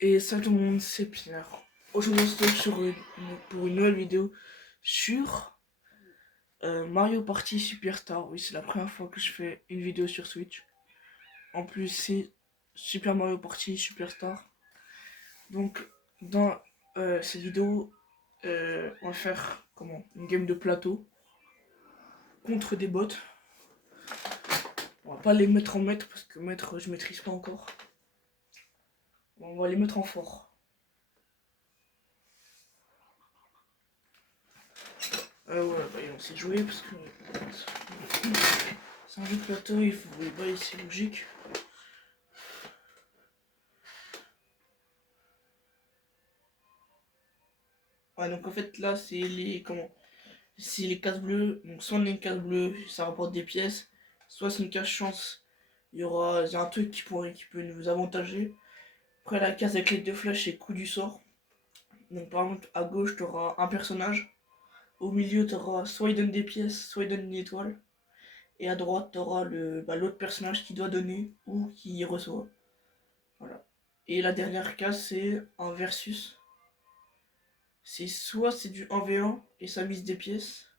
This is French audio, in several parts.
Et salut tout le monde, c'est Pierre. Aujourd'hui, on se retrouve pour une nouvelle vidéo sur Mario Party Superstar. Oui, c'est la première fois que je fais une vidéo sur Switch. En plus, c'est Super Mario Party Superstar. Donc, dans cette vidéo, on va faire une game de plateau contre des bots. On va pas les mettre en maître parce que maître, je maîtrise pas encore. On va les mettre en fort. Ouais, bah, on s'est joué parce que c'est un jeu de plateau, il faut les bails, c'est logique. Ouais, donc en fait là c'est c'est les cases bleues. Donc soit on a une case bleue, ça rapporte des pièces, soit c'est une case chance. Il y a un truc qui peut nous avantager. Après la case avec les deux flèches c'est coup du sort. Donc par exemple à gauche tu auras un personnage, au milieu tu auras soit il donne des pièces, soit il donne une étoile. Et à droite tu auras l'autre personnage qui doit donner ou qui reçoit. Voilà. Et la dernière case c'est un versus. C'est soit c'est du 1v1 et ça mise des pièces,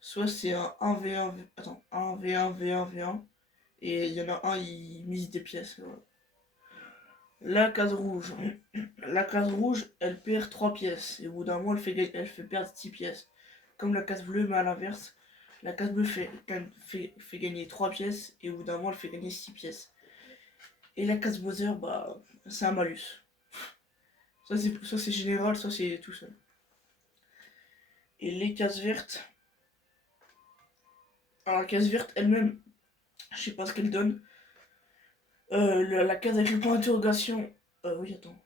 soit c'est un 1v1, attends, 1v1, v1, v1, et il y en a un, il mise des pièces. Voilà. La case rouge. La case rouge, elle perd 3 pièces, et au bout d'un moment, elle fait perdre 6 pièces. Comme la case bleue, mais à l'inverse, la case bleue fait gagner 3 pièces, et au bout d'un moment, elle fait gagner 6 pièces. Et la case Bowser, bah, c'est un malus. Soit c'est général, soit c'est tout seul. Et les cases vertes, alors la case verte elle-même, je sais pas ce qu'elle donne. La case avec le point d'interrogation. Oui, attends.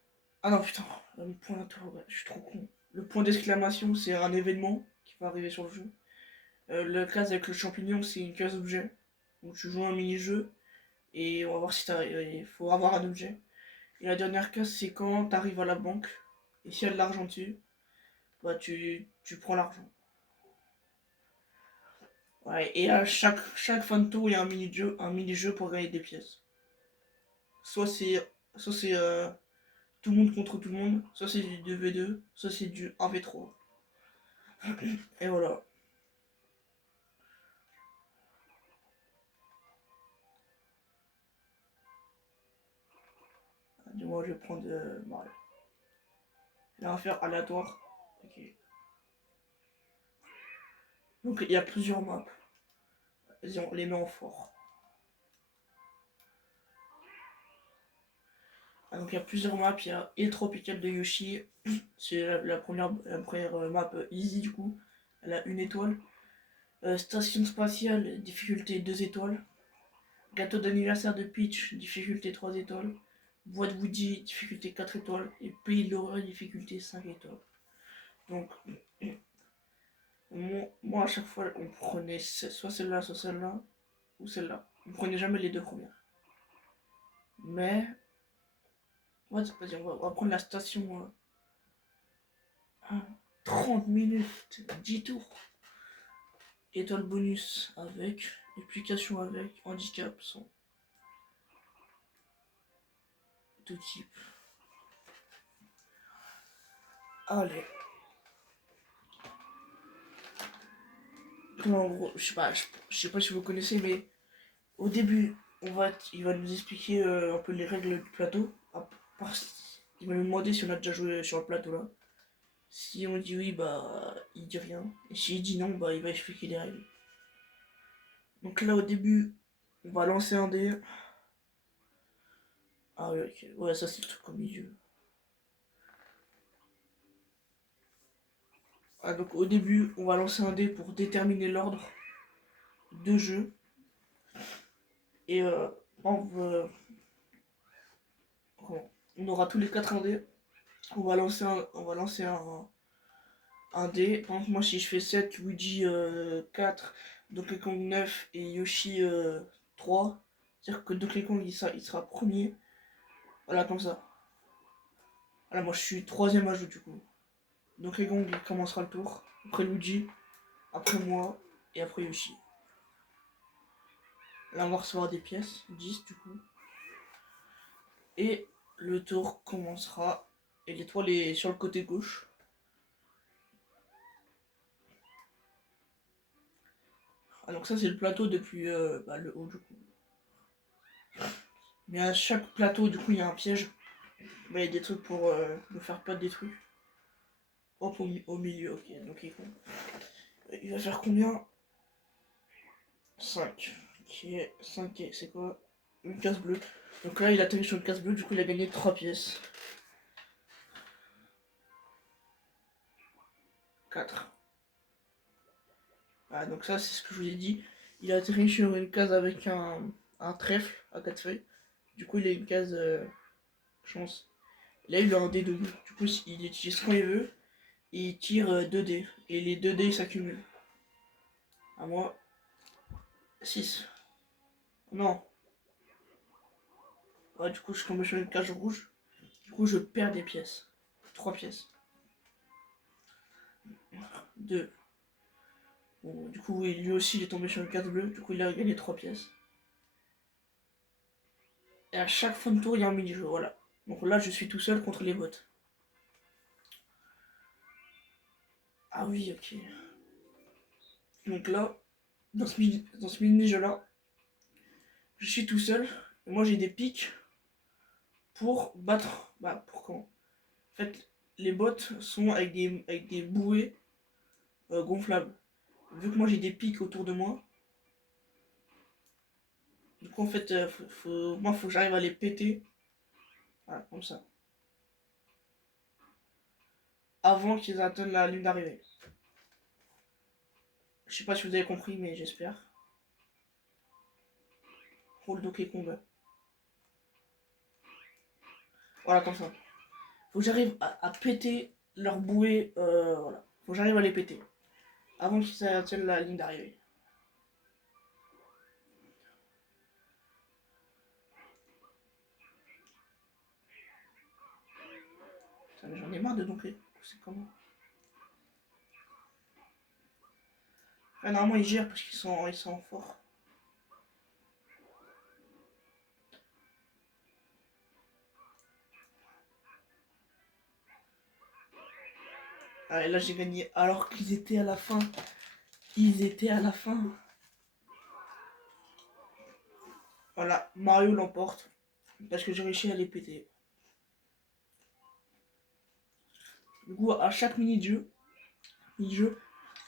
Ah non, putain. Le point d'interrogation. Je suis trop con. Le point d'exclamation, c'est un événement qui va arriver sur le jeu. La case avec le champignon, c'est une case objet. Donc tu joues un mini-jeu et on va voir si t'arrives. Il faut avoir un objet. Et la dernière case, c'est quand t'arrives à la banque. Et s'il y a de l'argent dessus, bah tu prends l'argent. Ouais, et à chaque fin de tour, il y a un mini-jeu pour gagner des pièces. Soit c'est. Soit c'est tout le monde contre tout le monde, soit c'est du 2v2, soit c'est du 1v3. Et voilà. Du moins, je vais prendre Mario. Là, on va faire aléatoire. Ok. Donc, il y a plusieurs maps. Vas-y, on les met en fort. Ah, donc, il y a plusieurs maps. Il y a Île Tropicale de Yoshi. C'est la première map easy, du coup. Elle a une étoile. Station spatiale, difficulté 2 étoiles. Gâteau d'anniversaire de Peach, difficulté 3 étoiles. Boîte Woody, difficulté 4 étoiles. Et Pays de l'horreur, difficulté 5 étoiles. Donc, moi, à chaque fois, on prenait soit celle-là, ou celle-là. On prenait jamais les deux premières. Mais, vas-y, on va prendre la station 30 minutes, 10 tours. Étoile bonus avec, explication avec, handicap sans. Tout type. Allez. En gros, je sais pas si vous connaissez, mais au début, il va nous expliquer un peu les règles du plateau. Il va nous demander si on a déjà joué sur le plateau là. Si on dit oui, bah il dit rien. Et s'il dit non, bah il va expliquer les règles. Donc là au début, on va lancer un dé. Ah oui, ok. Ouais, ça c'est le truc au milieu. Ah, donc au début, on va lancer un dé pour déterminer l'ordre de jeu. Et on aura tous les 4 un dé. On va lancer un dé. Par exemple, moi si je fais 7, Luigi 4, Donkey Kong 9 et Yoshi 3. C'est-à-dire que Donkey Kong il sera premier. Voilà, comme ça. Voilà, moi je suis troisième à jouer du coup. Donkey Kong il commencera le tour. Après Luigi, après moi et après Yoshi. Là on va recevoir des pièces, 10 du coup. Et le tour commencera. Et l'étoile est sur le côté gauche. Ah, donc ça c'est le plateau depuis le haut du coup. Mais à chaque plateau du coup il y a un piège. Bah, il y a des trucs pour nous faire perdre des trucs. Hop au milieu, ok. Donc il va faire combien? 5. Ok, 5, c'est quoi? Une case bleue. Donc là il a atterri sur une case bleue, du coup il a gagné 3 pièces. 4. Ah, donc ça c'est ce que je vous ai dit. Il a atterri sur une case avec un trèfle à 4 feuilles. Du coup il a une case chance. Là il a un dé de deux. Du coup il utilise quand il veut. Et il tire 2 dés. Et les 2 dés s'accumulent. À moi. 6. Non. Ouais, du coup je tombe sur une case rouge. Du coup je perds des pièces. 3 pièces. 2. Bon, du coup oui, lui aussi il est tombé sur une case bleue. Du coup il a gagné 3 pièces. Et à chaque fin de tour il y a un mini-jeu. Voilà. Donc là je suis tout seul contre les bots. Ah oui, ok. Donc là, dans ce mini-jeu là, je suis tout seul. Et moi j'ai des pics pour battre. Bah pour quand? En fait, les bots sont avec des bouées gonflables. Vu que moi j'ai des pics autour de moi, du coup en fait, moi faut que j'arrive à les péter. Voilà, comme ça. Avant qu'ils atteignent la ligne d'arrivée. Je sais pas si vous avez compris, mais j'espère. Roll Donkey Kong. Voilà, comme ça. Faut que j'arrive à péter leur bouée. Voilà. Faut que j'arrive à les péter. Avant qu'ils atteignent la ligne d'arrivée. J'en ai marre de Donkey. C'est comment? Ah, normalement ils gèrent parce ils sont forts. Ah, et là j'ai gagné alors qu'ils étaient à la fin. Ils étaient à la fin. Voilà, Mario l'emporte. Parce que j'ai réussi à les péter. Du coup, à chaque mini-jeu,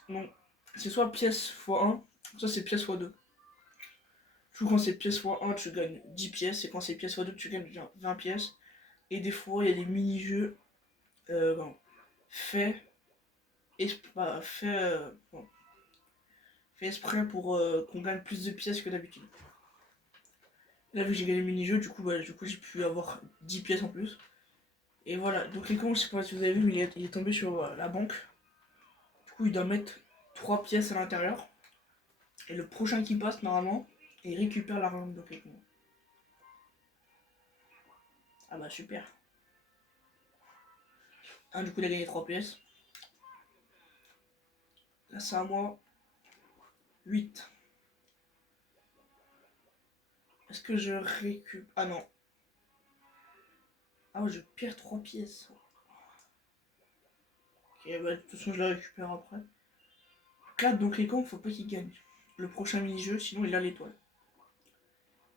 non, c'est soit pièce x1, soit c'est pièce x2. Du coup, quand c'est pièce x1, tu gagnes 10 pièces, et quand c'est pièce x2, tu gagnes 20 pièces. Et des fois, il y a des mini-jeux bon, faits bah, bon, fait exprès pour qu'on gagne plus de pièces que d'habitude. Là, vu que j'ai gagné le mini-jeu, du coup j'ai pu avoir 10 pièces en plus. Et voilà, donc les cons, je sais pas si vous avez vu, mais il est tombé sur la banque. Du coup, il doit mettre 3 pièces à l'intérieur. Et le prochain qui passe, normalement, il récupère l'argent de quelqu'un. Ah bah super. Du coup, il a gagné 3 pièces. Là, c'est à moi. 8. Est-ce que je récupère... Ah non. Ah ouais, je perds 3 pièces. Ok, bah de toute façon, je la récupère après. Donc là, donc les cons, faut pas qu'il gagne. Le prochain mini-jeu, sinon il a l'étoile.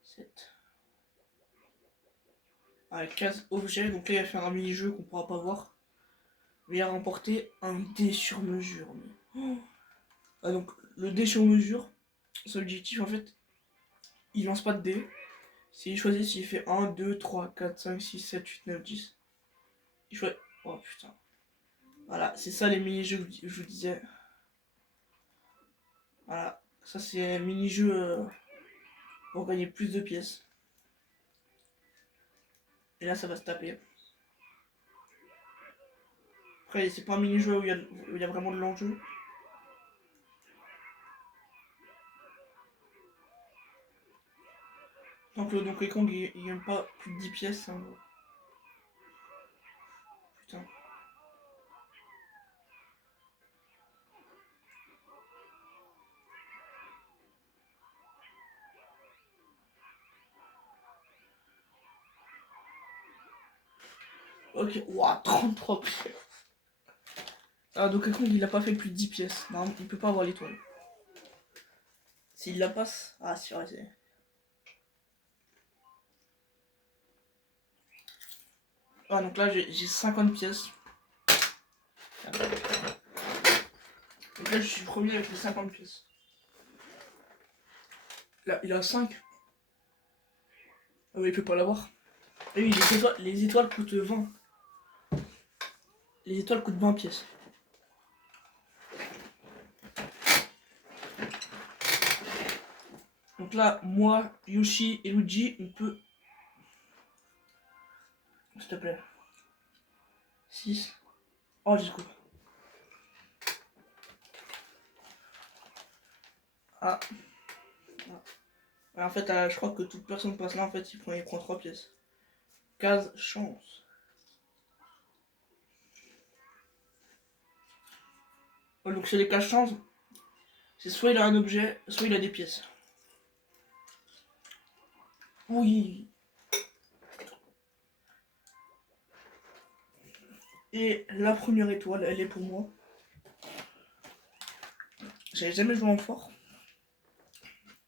7. Ah, 15 objets, donc là il va faire un mini-jeu qu'on pourra pas voir. Mais il a remporté un dé sur mesure. Mais... oh. Ah, donc le dé sur mesure, son objectif en fait, il lance pas de dé. S'il choisit s'il fait 1, 2, 3, 4, 5, 6, 7, 8, 9, 10. Il choisit. Oh putain. Voilà, c'est ça les mini-jeux que je vous disais. Voilà, ça c'est un mini-jeu pour gagner plus de pièces. Et là ça va se taper. Après c'est pas un mini-jeu où il y a vraiment de l'enjeu. Tant que le Donkey Kong il gagne pas plus de 10 pièces, hein. Putain. Ok, waouh, 33 pièces. Ah, donc quelqu'un il a pas fait plus de 10 pièces. Non, il peut pas avoir l'étoile. S'il la passe, ah, c'est vrai, c'est. Ah, donc là j'ai 50 pièces. Donc là je suis premier avec les 50 pièces. Là, il a 5. Ah oui, il peut pas l'avoir. Ah oui, les étoiles coûtent 20. Les étoiles coûtent 20 pièces. Donc là, moi, Yoshi et Luigi, on peut. S'il te plaît. 6. Oh, j'ai coup. Ah. En fait, je crois que toute personne passe là, en fait, il prend 3 pièces. Case chance. Donc c'est les cases chance. C'est soit il a un objet, soit il a des pièces. Oui. Et la première étoile, elle est pour moi. J'avais jamais joué en fort.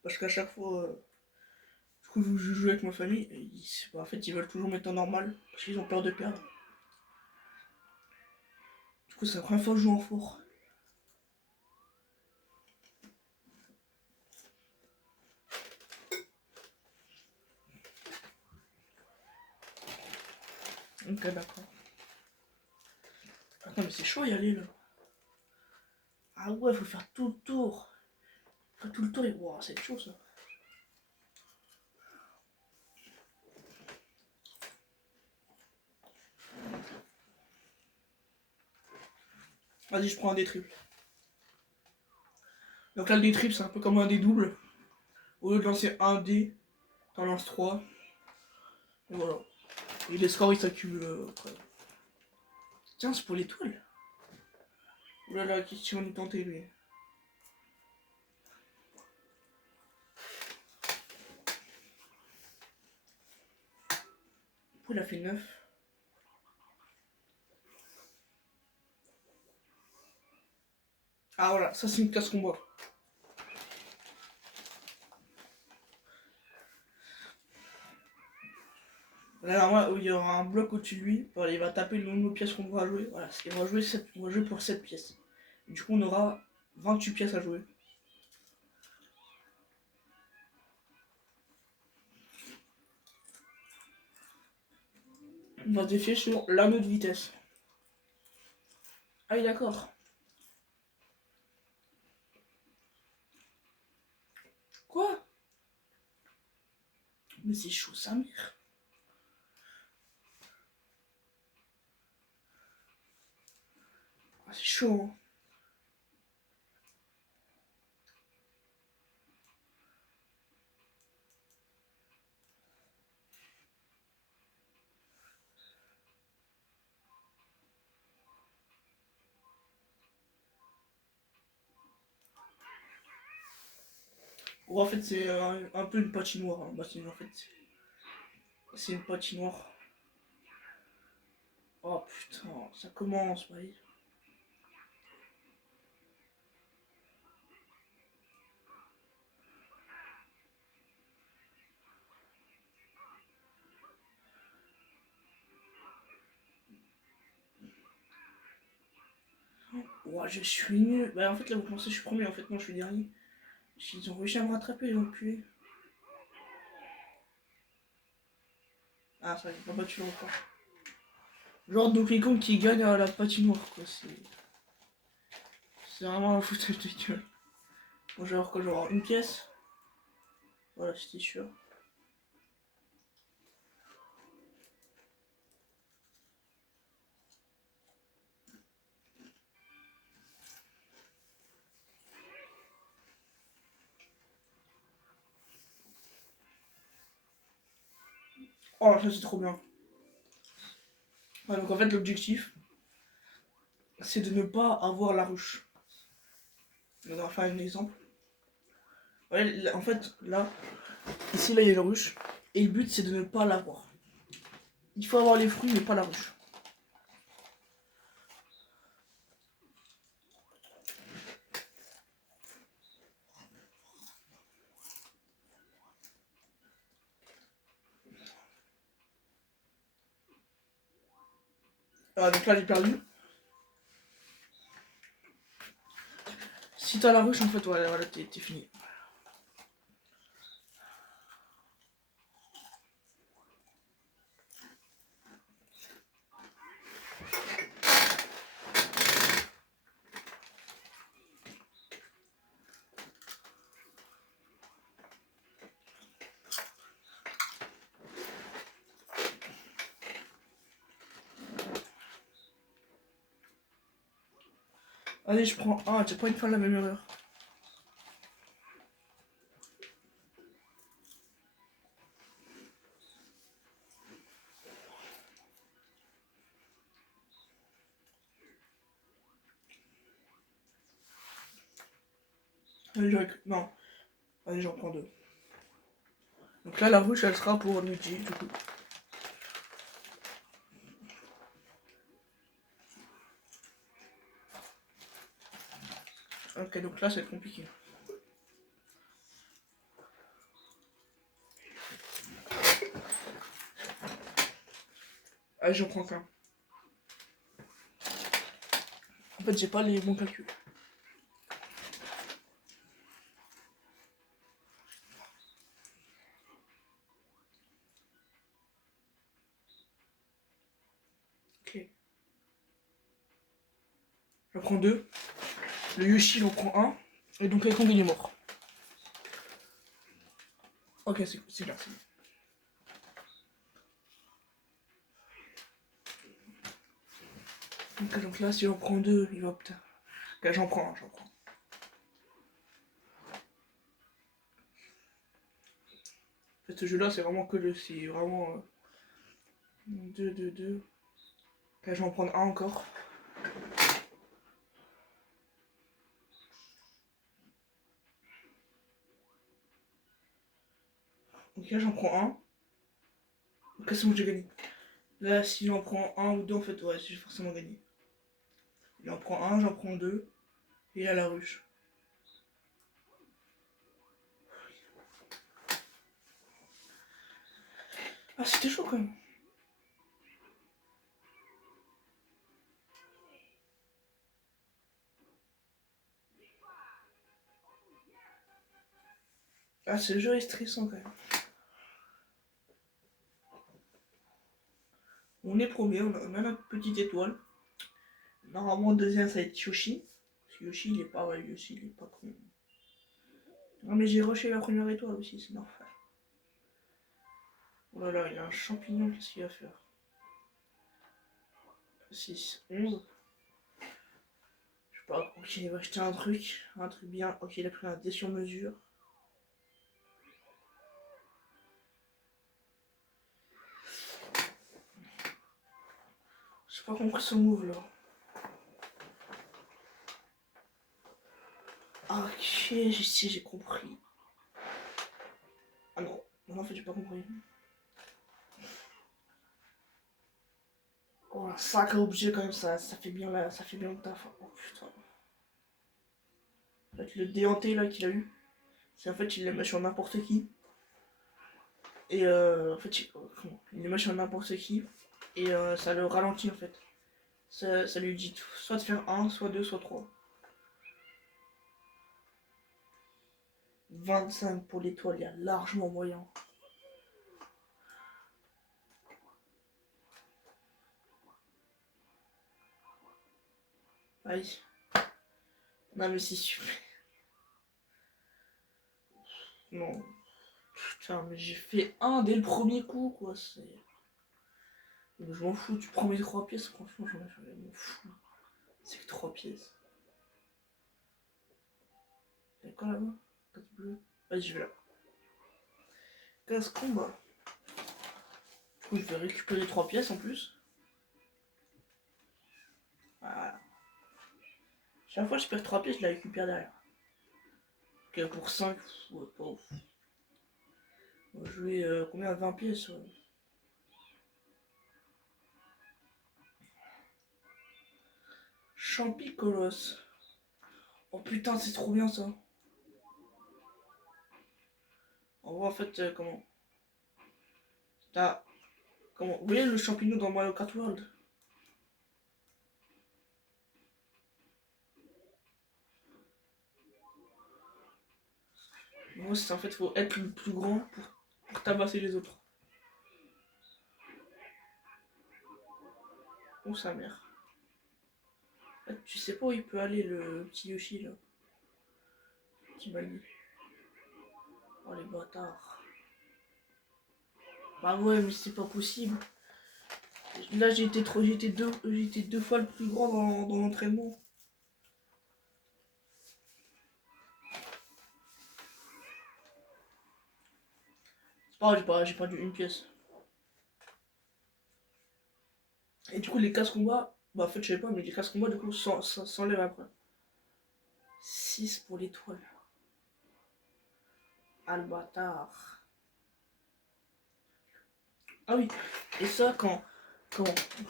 Parce qu'à chaque fois, du coup, je joue avec ma famille. En fait, ils veulent toujours mettre en normal. Parce qu'ils ont peur de perdre. Du coup, c'est la première fois que je joue en fort. Ok, d'accord. Attends, mais c'est chaud y aller là. Ah ouais, faut faire tout le tour. Faut tout le tour et. Wow, c'est chaud ça. Vas-y, je prends un dé triple. Donc là, le dé triple, c'est un peu comme un dé double. Au lieu de lancer un dé, t'en lances 3. Et voilà. Et les scores ils s'accumulent après. Tiens, c'est pour l'étoile. Oulala, qu'est-ce qu'il va nous tenter lui. Pourquoi il a fait 9? Ah voilà, ça c'est une case combat. Là, normalement, il y aura un bloc au-dessus de lui. Voilà, il va taper le nombre de pièces qu'on pourra jouer. Voilà, on va jouer pour 7 pièces. Du coup, on aura 28 pièces à jouer. On va se défier sur l'anneau de vitesse. Ah oui, d'accord. Quoi? Mais c'est chaud, sa mère. Ah, c'est chaud, hein. Bon, en fait, c'est un peu une patinoire. Hein. Bah, en fait, c'est une patinoire. Oh putain, ça commence, bah. Ouais, je suis nul. Bah, en fait, là, vous pensez que je suis premier. En fait, non, je suis dernier. Ils ont réussi à me rattraper, les enculés. Ah, ça, j'ai pas battu le record. Genre Donkey Kong qui gagne à la patinoire, quoi. C'est vraiment un foutage de gueule. Bon, je vais avoir quoi? Je vais avoir une pièce. Voilà, c'était sûr. Oh, ça, c'est trop bien. Ouais, donc, en fait, l'objectif, c'est de ne pas avoir la ruche. On va faire un exemple. Ouais, en fait, là, ici, là, il y a une ruche. Et le but, c'est de ne pas l'avoir. Il faut avoir les fruits, mais pas la ruche. Ah, donc là j'ai perdu. Si t'as la ruche, en fait, ouais, voilà, t'es fini. Allez, je prends un, t'as pas une fois la même erreur. Allez, non. Allez, j'en prends deux. Donc là, la ruche, elle sera pour Luigi, du coup. Ok, donc là, c'est compliqué. Allez, j'en prends qu'un. En fait, j'ai pas les bons calculs. Ok. J'en prends deux. Le Yoshi, j'en prends un. Et donc, avec il est mort. Ok, c'est bien, c'est bien. Donc là, si j'en prends deux, il va peut-être. Ok, j'en prends un, j'en prends. En fait, ce jeu-là, c'est vraiment que le. C'est vraiment. 2, 2, 2. Ok, je vais en prendre un encore. Ok, j'en prends un. Ok, c'est bon, j'ai gagné. Là, si j'en prends un ou deux, en fait, ouais, j'ai forcément gagné. J'en prends un, j'en prends deux. Et là, la ruche. Ah, c'était chaud quand même. Ah, ce jeu est stressant quand même. On est premier, on a notre petite étoile. Normalement, deuxième, ça va être Yoshi. Parce que Yoshi, il est pas, ouais, Yoshi, il est pas con. Non, mais j'ai rushé la première étoile aussi, c'est normal. Oh là là, il y a un champignon, qu'est-ce qu'il va faire? 6, 11. Je sais pas, ok, il va acheter un truc bien. Ok, il a pris un dé sur mesure. J'ai pas compris son move là. Ah, ok, j'ai compris. Ah non, non, en fait, j'ai pas compris. Oh, un sacré objet quand même, ça fait bien ça fait bien le taf. Oh putain. En fait, le déhanté là qu'il a eu, c'est en fait, il le met sur n'importe qui. Et en fait, il le met sur n'importe qui. Et ça le ralentit en fait. Ça lui dit soit de faire un, soit deux, soit trois. 25 pour l'étoile, il y a largement moyen. Aïe. Non mais c'est super. Non. Putain, mais j'ai fait un dès le premier coup, quoi. Je m'en fous, tu prends mes 3 pièces, franchement, j'en m'en fous. C'est que 3 pièces. Y'a quoi là-bas? Casse bleu. Vas-y, je vais là. Casse combat. Du coup, je vais récupérer 3 pièces en plus. Voilà. Chaque fois que je perds 3 pièces, je la récupère derrière. Ok, pour 5, ouais, pas ouf. On va jouer combien? 20 pièces, ouais. Champi colosse. Oh putain, c'est trop bien ça. En vrai, en fait, comment? T'as. Comment? Vous voyez le champignon dans Mario Kart World? Moi, c'est en fait, faut être le plus grand pour tabasser les autres. Oh, sa mère. Ah, tu sais pas où il peut aller, le petit Yoshi, là. Petit Bali. Oh, les bâtards. Bah ouais, mais c'est pas possible. Là, j'étais deux fois le plus grand dans l'entraînement. C'est pas grave, j'ai perdu une pièce. Et du coup, les casse combats, bah en fait, je sais pas, mais les casse combats, du coup, s'enlèvent après. 6 pour l'étoile. Ah, le bâtard. Ah oui, et ça, quand,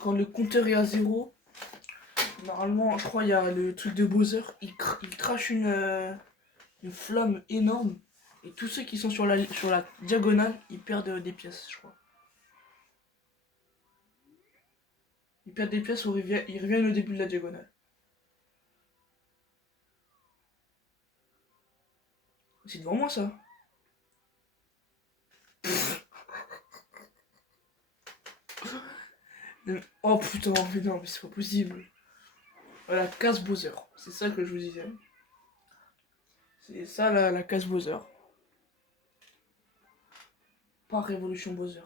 quand le compteur est à zéro, normalement, je crois, il y a le truc de Bowser, il crache une flamme énorme. Et tous ceux qui sont sur la diagonale, ils perdent des pièces, je crois. Ils perdent des pièces ou ils reviennent au début de la diagonale. C'est devant moi, ça. Oh putain, mais non, mais c'est pas possible. Voilà, casse Bowser. C'est ça que je vous disais. C'est ça la casse Bowser. Pas Révolution Bowser.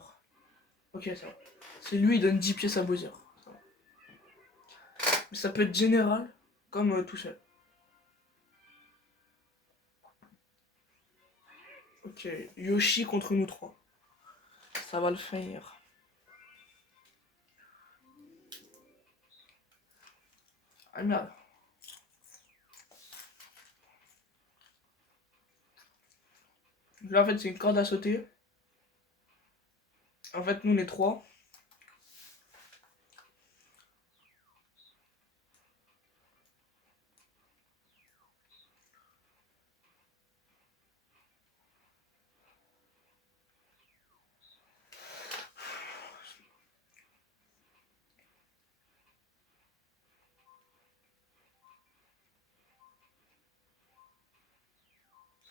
Ok, ça va. C'est lui, il donne 10 pièces à Bowser. Mais ça peut être général, comme tout seul. Ok, Yoshi contre nous trois. Ça va le faire. Ah merde. Là, en fait, c'est une corde à sauter. En fait, nous, les trois.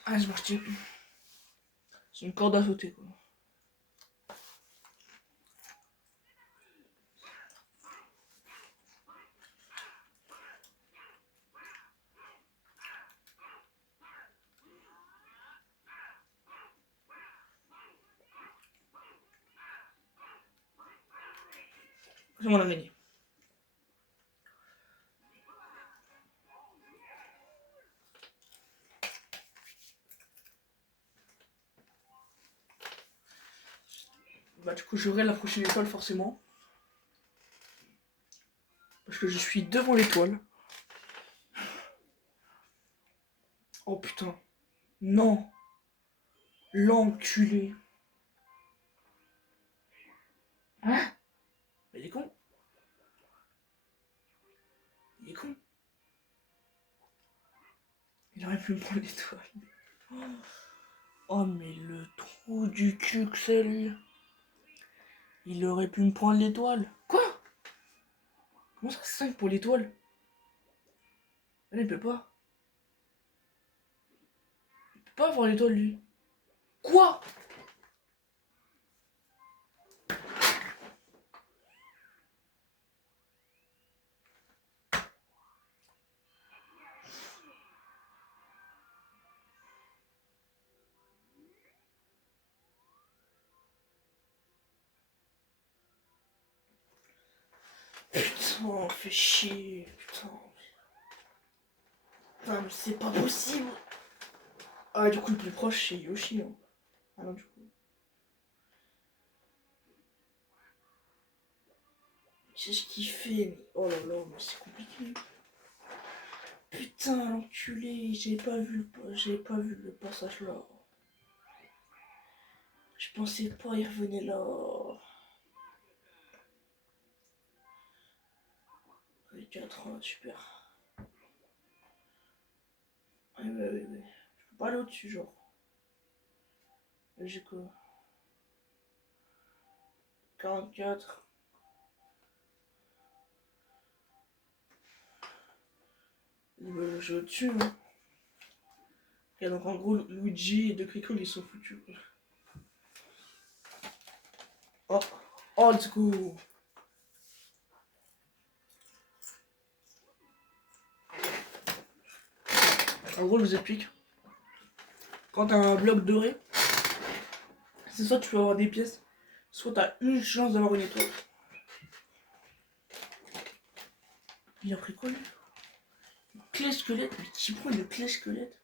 Ah, c'est parti. C'est une corde à sauter, quoi. C'est moi, on a gagné. Bah, du coup, j'aurai la prochaine étoile, forcément. Parce que je suis devant l'étoile. Oh putain. Non. L'enculé. Hein? Mais il est con. Il est con. Il aurait pu me prendre l'étoile. Oh, mais le trou du cul que c'est lui. Il aurait pu me prendre l'étoile. Quoi? Comment ça 5 pour l'étoile? Il peut pas. Il peut pas avoir l'étoile lui. Quoi? Putain, fait chier. Putain. Putain, mais c'est pas possible. Ah, du coup, le plus proche, c'est Yoshi. Hein. Ah non, du coup. Qu'est-ce qu'il fait? Mais... Oh là là, mais c'est compliqué. Putain, l'enculé, j'ai pas vu le passage là. Je pensais pas y revenir là. Les 4, super. Ouais, ouais, ouais, ouais. Je peux pas aller au-dessus, genre. Là, j'ai quoi? 44. Je au-dessus, hein. Et donc en gros, Luigi et Donkey Kong ils sont foutus. Oh, oh let's go. En gros, je vous explique. Quand t'as un bloc doré, c'est soit tu peux avoir des pièces, soit t'as une chance d'avoir une étoile. Il a pris quoi lui? Une clé squelette? Mais qui prend une clé squelette?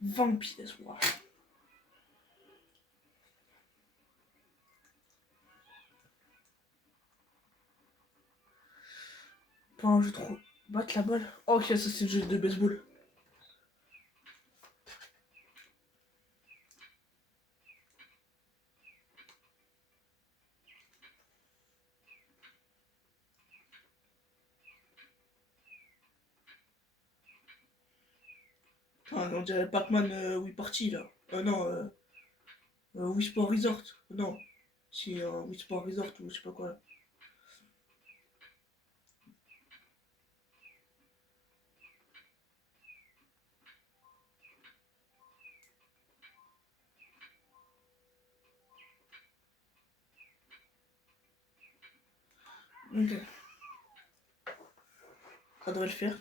« 20 pièces, waouh. Pas un jeu trop. Battre la balle. Oh, ok, ça c'est le jeu de baseball. Ah, on dirait Pac-Man Wii Party là. Non, Wii Sport Resort. Non. Si, Wii Sport Resort ou je sais pas quoi là. Ok. Ça devrait le faire.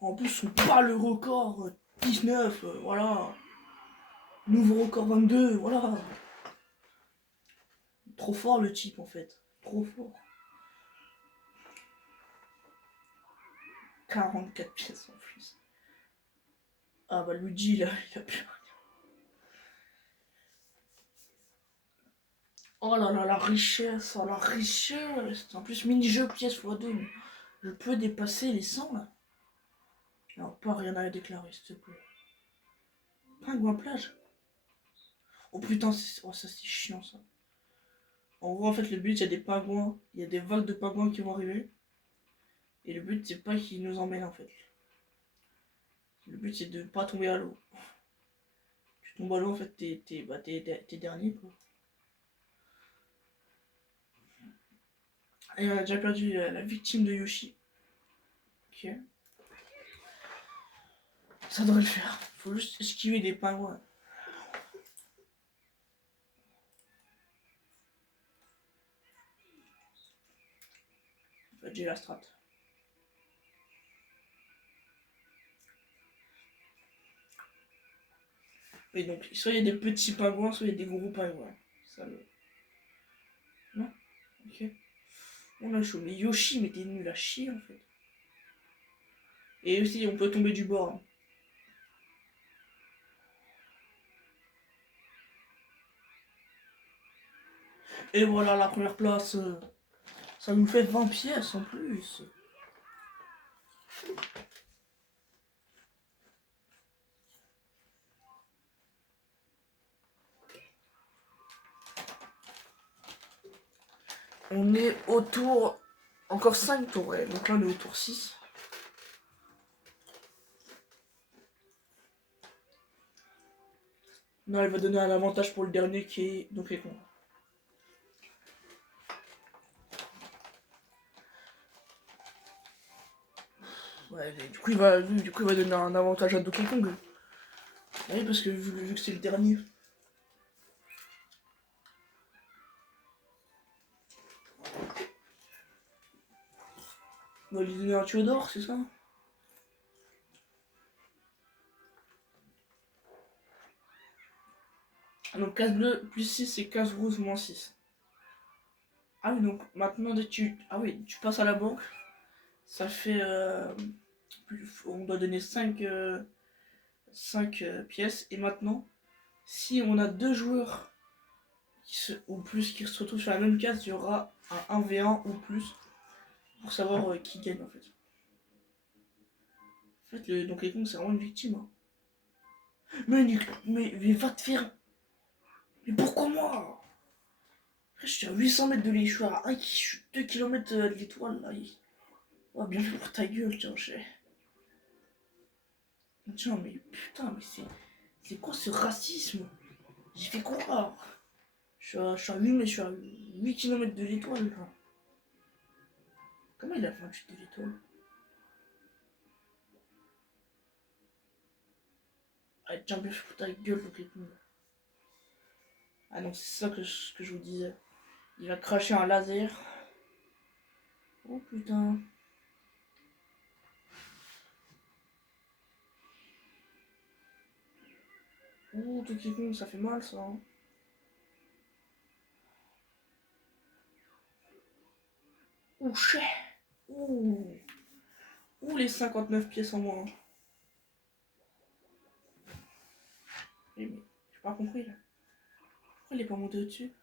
En plus, on bat le record 19, voilà. Nouveau record 22, voilà. Trop fort le type en fait. Trop fort. 44 pièces en plus. Ah bah Luigi là, il a plus. Oh là là, la richesse, oh la richesse. En plus, mini-jeu pièce x2. Je peux dépasser les 100 là. Non, pas rien à déclarer, s'il te plaît. Pingouin plage. Oh putain, oh, ça c'est chiant ça. En gros, en fait, le but, il y a des pingouins. Il y a des vagues de pingouins qui vont arriver. Et le but, c'est pas qu'ils nous emmènent en fait. Le but, c'est de pas tomber à l'eau. Tu tombes à l'eau, en fait, t'es dernier quoi. Et on a déjà perdu la victime de Yoshi. Ok. Ça devrait le faire. Faut juste esquiver des pingouins. En fait, j'ai la strat. Et donc, soit il y a des petits pingouins, soit il y a des gros pingouins. Ça le... Non. Ok. On a chaud. Mais Yoshi, mais t'es nul à chier en fait. Et aussi, on peut tomber du bord. Hein. Et voilà la première place. Ça nous fait 20 pièces en plus. On est au tour. Encore 5 tours, ouais. Donc là, on est au tour 6. Non, elle va donner un avantage pour le dernier qui est Donkey Kong. Ouais, du coup, il va donner un avantage à Donkey Kong. Oui, parce que vu que c'est le dernier. On va lui donner un tuyau d'or, c'est ça? donc case bleue plus 6 et case rouge moins 6. Ah oui, donc maintenant dès que tu passes à la banque, ça fait... on doit donner 5 pièces. Et maintenant, si on a deux joueurs ou plus qui se retrouvent sur la même case, il y aura un 1v1 ou plus pour savoir qui gagne en fait. En fait, le Donkey Kong c'est vraiment une victime. Hein. Mais va te faire. Mais pourquoi moi? Après, je suis à 800 mètres de l'échoir, à 2 km de l'étoile là. Oh, bien fait pour ta gueule, tiens, je sais. Tiens, mais putain, mais c'est quoi ce racisme? J'ai fait quoi? Je suis à 8, mais je suis à 8 km de l'étoile là. Comment il a fait un chute de l'étoile? Ah, tiens, bien fait pour ta gueule, donc les couilles. Ah non, c'est ça que je vous disais. Il va cracher un laser. Oh putain. Ouh, Donkey Kong, ça fait mal ça. Hein. Ouh, chais. Ouh. Ouh, les 59 pièces en moins. Mais j'ai pas compris là. Pourquoi il est pas monté au-dessus?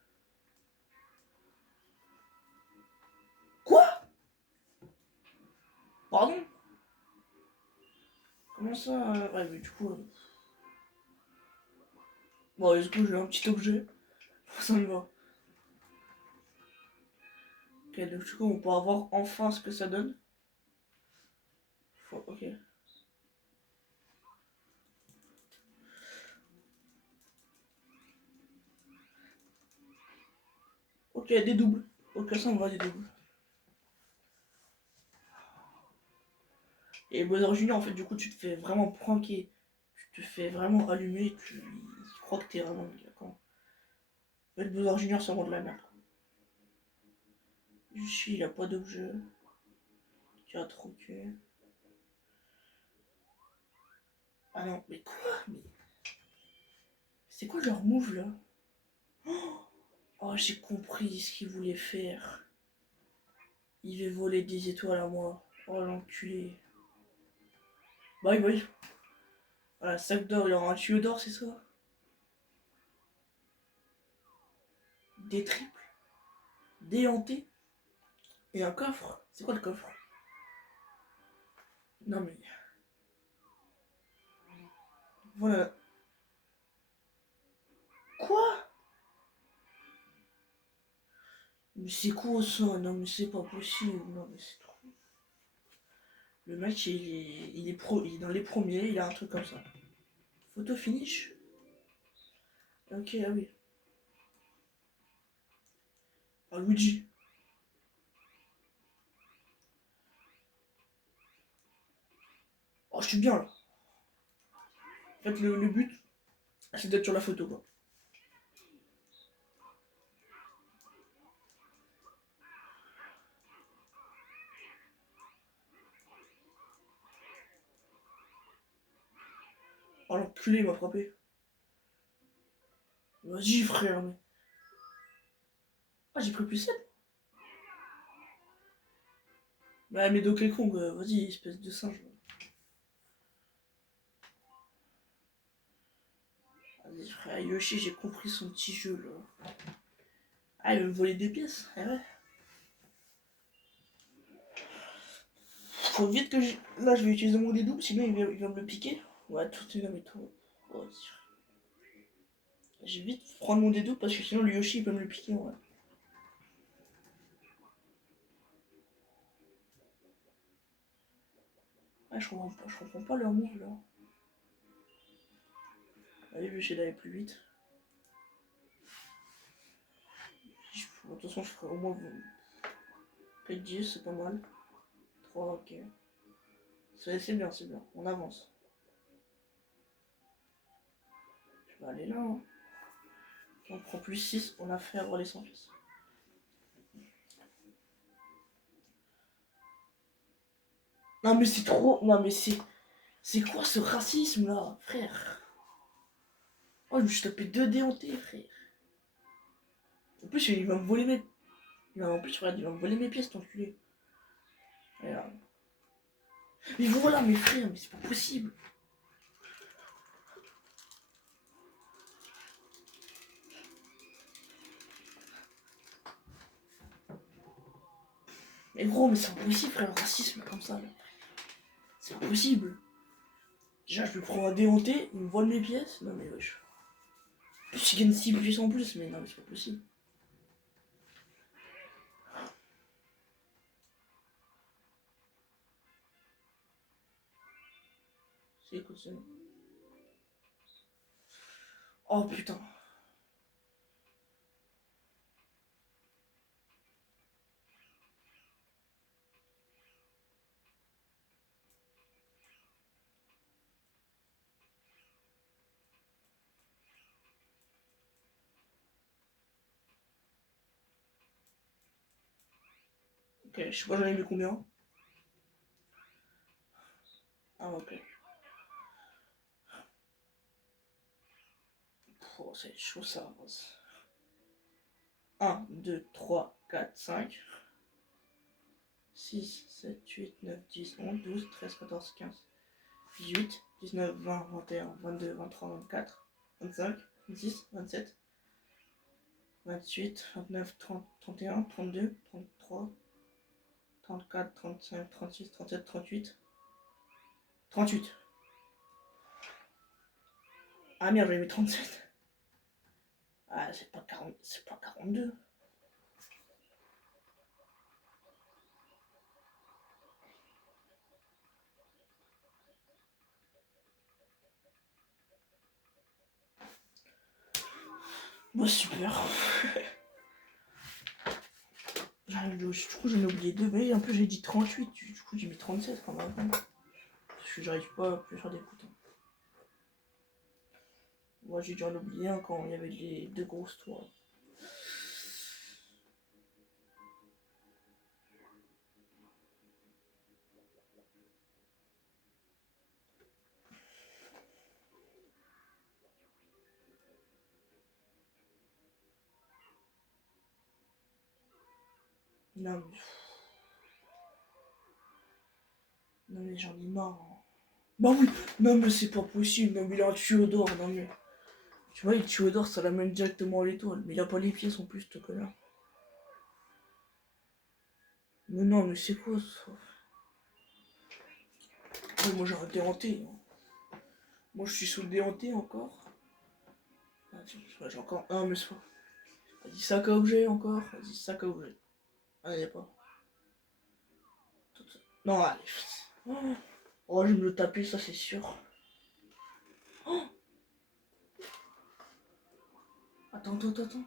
Quoi? Pardon? Comment ça ouais, mais du coup... Bon, du coup, j'ai un petit objet. Ça me va. Ok, donc du coup, on peut avoir enfin ce que ça donne. Ok. Ok, des doubles. Ok, ça on va des doubles. Et Bowser Junior, en fait, du coup, tu te fais vraiment pranker. Tu te fais vraiment allumer. Tu crois que t'es vraiment d'accord. En fait, Bowser Junior, c'est vraiment de la merde. Yoshi, il a pas d'objet. Tu as troqué. Ah non, mais quoi? Mais c'est quoi leur move là? Oh, j'ai compris ce qu'ils voulaient faire. Il veut voler des étoiles à moi. Oh l'enculé. Bye bye. Voilà, sac d'or, il y aura un tuyau d'or, c'est ça? Des triples, des hantés et un coffre. C'est quoi le coffre? Non mais. Voilà. Quoi? Mais c'est quoi ça? Non mais c'est pas possible. Non mais c'est trop. Le mec il est dans les premiers, il a un truc comme ça. Photo finish? Ok, ah oui. Ah Luigi. Oh je suis bien là. En fait le but, c'est d'être sur la photo quoi. Oh l'enculé il m'a frappé. Vas-y frère. Mais... Ah j'ai pris plus 7. Bah mais Donkey Kong, vas-y, espèce de singe. Vas-y frère, Yoshi, j'ai compris son petit jeu là. Ah il veut me voler des pièces, eh ouais. Faut vite que je... Là je vais utiliser mon dédouble, sinon il va me le piquer. Ouais, tout est là mais tout. Oh, je vais vite prendre mon dédouble parce que sinon le Yoshi il peut me le piquer ouais. Ah je comprends pas leur move là. Allez, je vais essayer d'aller plus vite. Bon, de toute façon je ferai au moins 4-10, c'est pas mal. 3, ok. C'est bien, c'est bien. On avance. Je vais aller là. Hein. On prend plus 6, on a fait avoir les 100 pièces. Non mais c'est trop... Non mais c'est... C'est quoi ce racisme là, frère? Oh, je me suis tapé 2 déhantés, frère. En plus, il va me voler mes... En plus, regarde, il va me voler mes pièces, ton enculé. Regarde. Mais voilà, mes frères, mais c'est pas possible. Mais gros, mais c'est pas possible, frère, le racisme comme ça. Là. C'est pas possible. Déjà, je me prends un déhanté, il me vole mes pièces. Non, mais wesh. En plus, il gagne 6 pièces en plus, mais non, mais c'est pas possible. C'est quoi ça? Oh putain. Ok, je sais pas, j'en ai mis combien. Ah, ok. Oh, c'est chaud ça. 1, 2, 3, 4, 5, 6, 7, 8, 9, 10, 11, 12, 13, 14, 15, 18, 19, 20, 21, 22, 23, 24, 25, 26, 27, 28, 29, 30, 31, 32, 33, 34, 35, 36, 37, 38, 38. Ah merde, j'avais mis 37. Ah, c'est pas 40, c'est pas 42. Bah super. Je trouve que j'en ai oublié deux. Mais un peu j'ai dit 38. Du coup j'ai mis 37 quand même. Parce que j'arrive pas à plus faire des coups. Moi j'ai dû en oublier un quand il y avait les deux grosses tours. Non mais. Non mais j'en ai marre. Hein. Bah oui, non mais c'est pas possible. Non mais il a un Théodore. Non mais. Tu vois, il Théodore ça l'amène directement à l'étoile. Mais il a pas les pieds en plus, ce connard. Mais non mais c'est quoi ça? Ouais, moi j'ai un déhanté. Hein. Moi je suis sous le déhanté encore. Ah, j'ai encore un mais c'est pas. Vas-y, sac à objet encore. Vas-y, sac à objet. Ah, y a pas. Non, allez. Oh, je vais me le taper, ça c'est sûr. Oh, attends, attends, attends.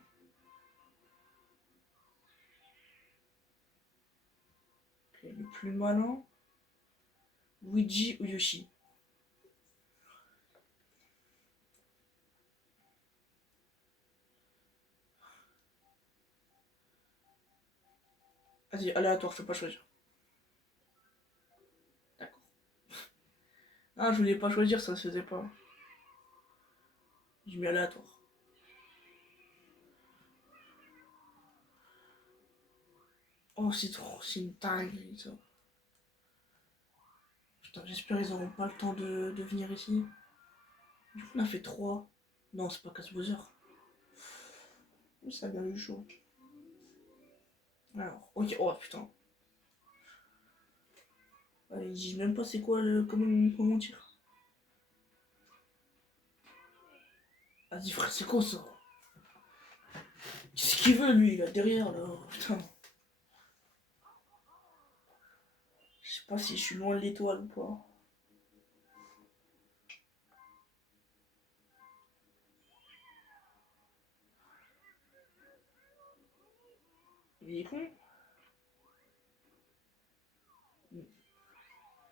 Okay, le plus malin. Luigi ou Yoshi? Vas-y, aléatoire, je peux pas choisir. D'accord. Ah, je voulais pas choisir, ça se faisait pas. J'ai mis aléatoire. Oh, c'est trop, c'est une dinguerie ça. Putain, j'espère qu'ils auront pas le temps de venir ici. Du coup, on a fait 3. Non, c'est pas Casse-Bowser. Ça a bien eu chaud. Alors, ok, oh putain. Ils disent même pas c'est quoi le. Comment on tire. Vas-y, frère, c'est quoi ça? Qu'est-ce qu'il veut lui, là, derrière, là? Putain. Je sais pas si je suis loin de l'étoile ou pas. Il est con.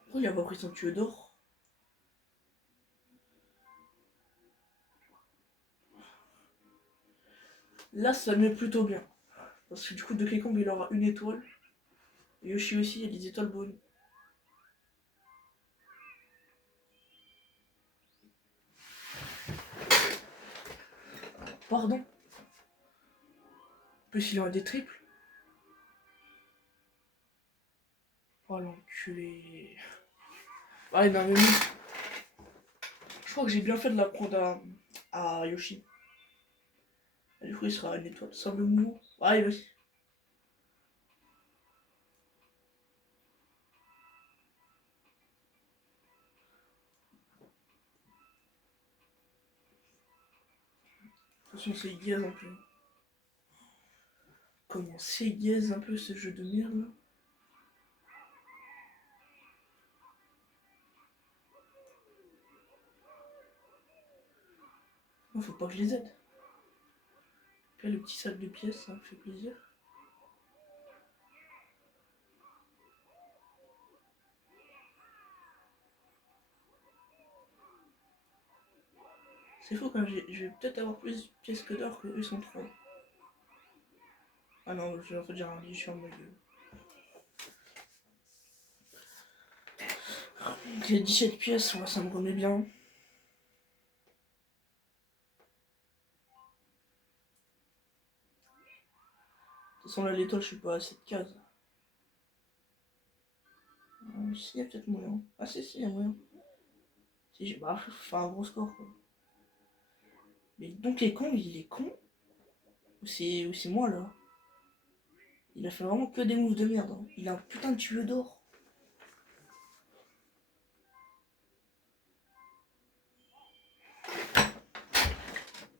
Pourquoi il a pas pris son tuyau d'or? Là, ça met plutôt bien. Parce que du coup, de Kekomb, il aura une étoile. Et Yoshi aussi, il y a des étoiles bonnes. Pardon. En plus, il a des triples. Oh l'enculé. Ah, non, mais oui. Je crois que j'ai bien fait de la prendre à Yoshi. Et du coup, il sera une étoile. Sable mouvant. Ah, vas-y. De toute façon, c'est gaze un peu. Comment c'est gaze un peu ce jeu de merde là. Non, faut pas que je les aide. Là, le petit sac de pièces, ça me fait plaisir. C'est faux quand même, je vais peut-être avoir plus de pièces que d'or que eux sont trop. Ah non, en fait j'ai rien dit, je suis en mode. J'ai 17 pièces, ouais, ça me remet bien. De toute façon là l'étoile je suis pas à cette case. Si, il y a peut-être moyen. Ah si, il y a moyen. Si, bah, faut faire un gros score quoi. Mais donc les cons, il est con. Ou c'est moi là. Il a fait vraiment que des moves de merde. Hein. Il a un putain de tuyau d'or.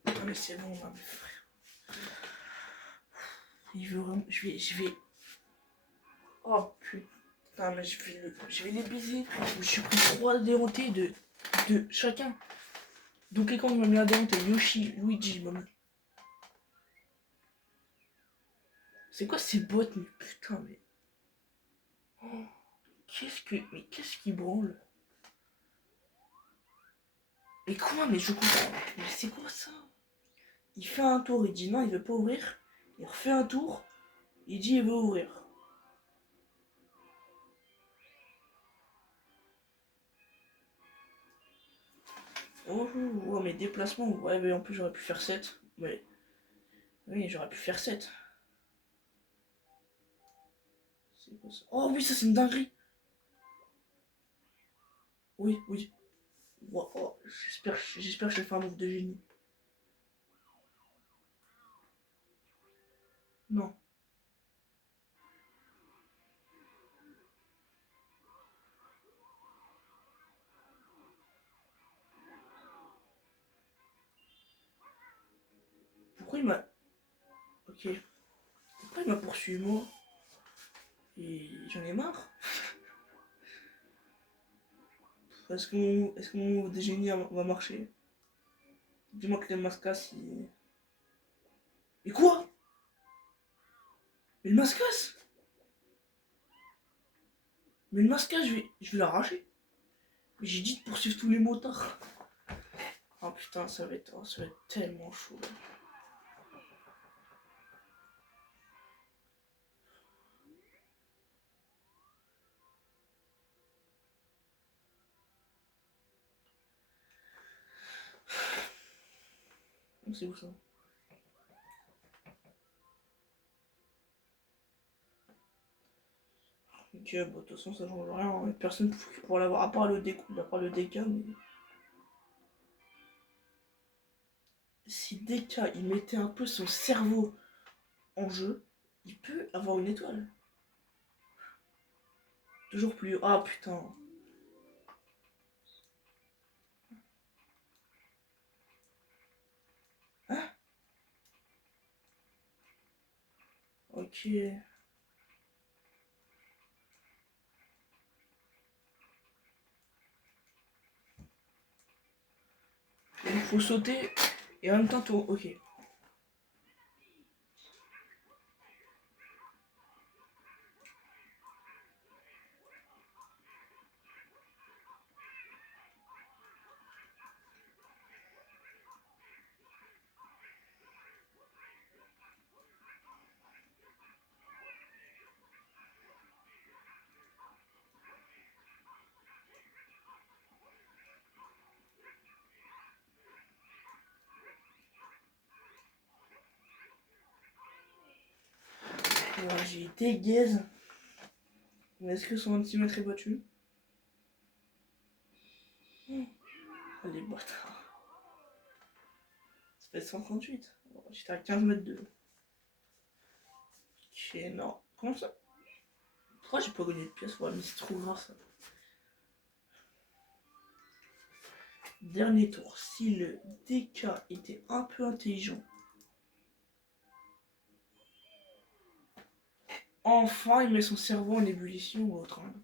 Ah mais c'est bon, là, mais frère. Il veut vraiment. Je vais. Oh putain, mais je vais les baiser. Je suis pris 3 déhantés de chacun. Donc les cons m'a mis un déhanté. Yoshi, Luigi, m'a mis. C'est quoi ces bottes, mais putain, mais. Oh, mais qu'est-ce qui branle? Mais quoi? Mais je comprends. Mais c'est quoi ça? Il fait un tour, il dit non, il veut pas ouvrir. Il refait un tour, il dit il veut ouvrir. Oh, oh, mes déplacements. Ouais, mais en plus j'aurais pu faire 7. Mais oui, j'aurais pu faire 7. C'est quoi ça? Oh oui, ça c'est une dinguerie. Oui, oui. Oh, oh, j'espère que je vais faire un move de génie. Non. Pourquoi il m'a. Ok. Pourquoi il m'a poursuivi moi? Et j'en ai marre. Est-ce que mon move de génie va marcher? Dis-moi que les mascas, il. Mais quoi? Mais le mascas? Mais le mascas, je vais l'arracher. Mais j'ai dit de poursuivre tous les motards. Oh putain, ça va être tellement chaud. C'est où ça? Ok, bah, de toute façon, ça change rien. Hein. Personne pourra l'avoir, à part le découp, à part le DK. Mais si DK il mettait un peu son cerveau en jeu, il peut avoir une étoile. Toujours plus. Ah putain. Hein? Ok. Il faut sauter et en même temps tout. Ok. Ouais, j'ai été gaze. Mais est-ce que son antimètre est battu? Oh, les bâtards. Ça fait 138. Oh, j'étais à 15 mètres de. Ok, non. Comment ça? Pourquoi j'ai pas gagné de pièce? Ouais, mais c'est trop grave ça. Dernier tour. Si le DK était un peu intelligent. Enfin, il met son cerveau en ébullition ou autre. Hein.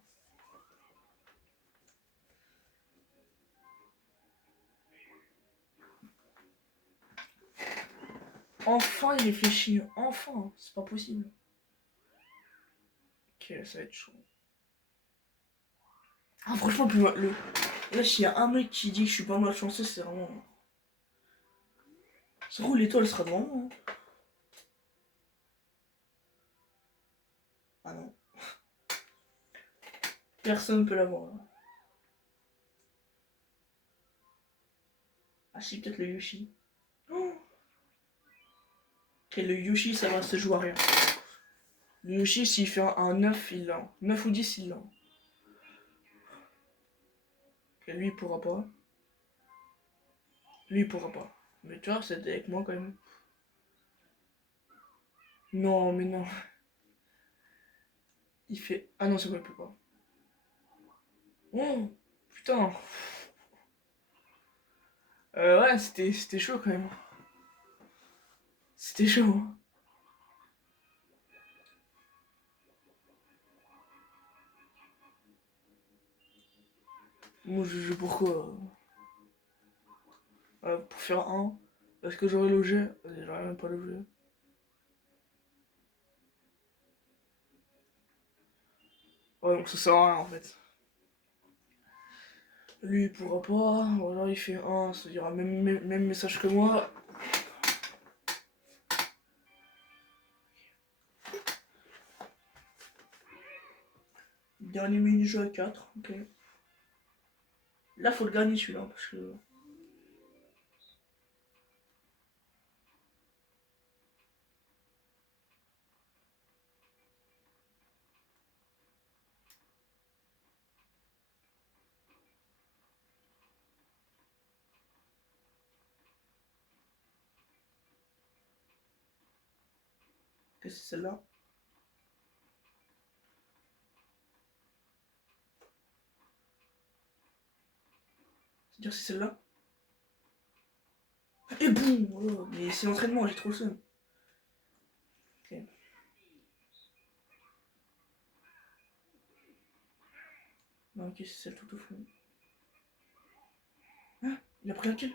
Enfin, il réfléchit. Enfin, c'est pas possible. Ok, ça va être chaud. Ah, franchement, là, s'il y a un mec qui dit que je suis pas mal chanceux, c'est vraiment. Ça roule, l'étoile sera devant moi. Hein. Ah non. Personne peut l'avoir. Là. Ah, si, peut-être le Yoshi. Oh. Ok, le Yoshi, ça va se jouer à rien. Le Yoshi, s'il fait un 9, il l'a. 9 ou 10, il l'a. Ok, lui, il pourra pas. Lui, il pourra pas. Mais tu vois, c'était avec moi quand même. Non, mais non. Il fait. Ah non, c'est vrai, il peut pas. Oh, putain. Ouais, c'était chaud quand même. C'était chaud. Hein. Moi, je joue pourquoi pour faire un. Parce que j'aurais logé. J'aurais même pas logé. Ouais, donc ça sert à rien en fait. Lui, il pourra pas. Voilà, il fait un. Ça dira même message que moi. Dernier mini-jeu à 4. Ok. Là, faut le gagner celui-là. Parce que. Qu'est-ce que c'est celle-là? C'est-à-dire c'est celle-là? Et boum oh, mais c'est l'entraînement, j'ai trop le seum. Ok. Non, ok, c'est celle tout au fond. Hein? Il a pris laquelle?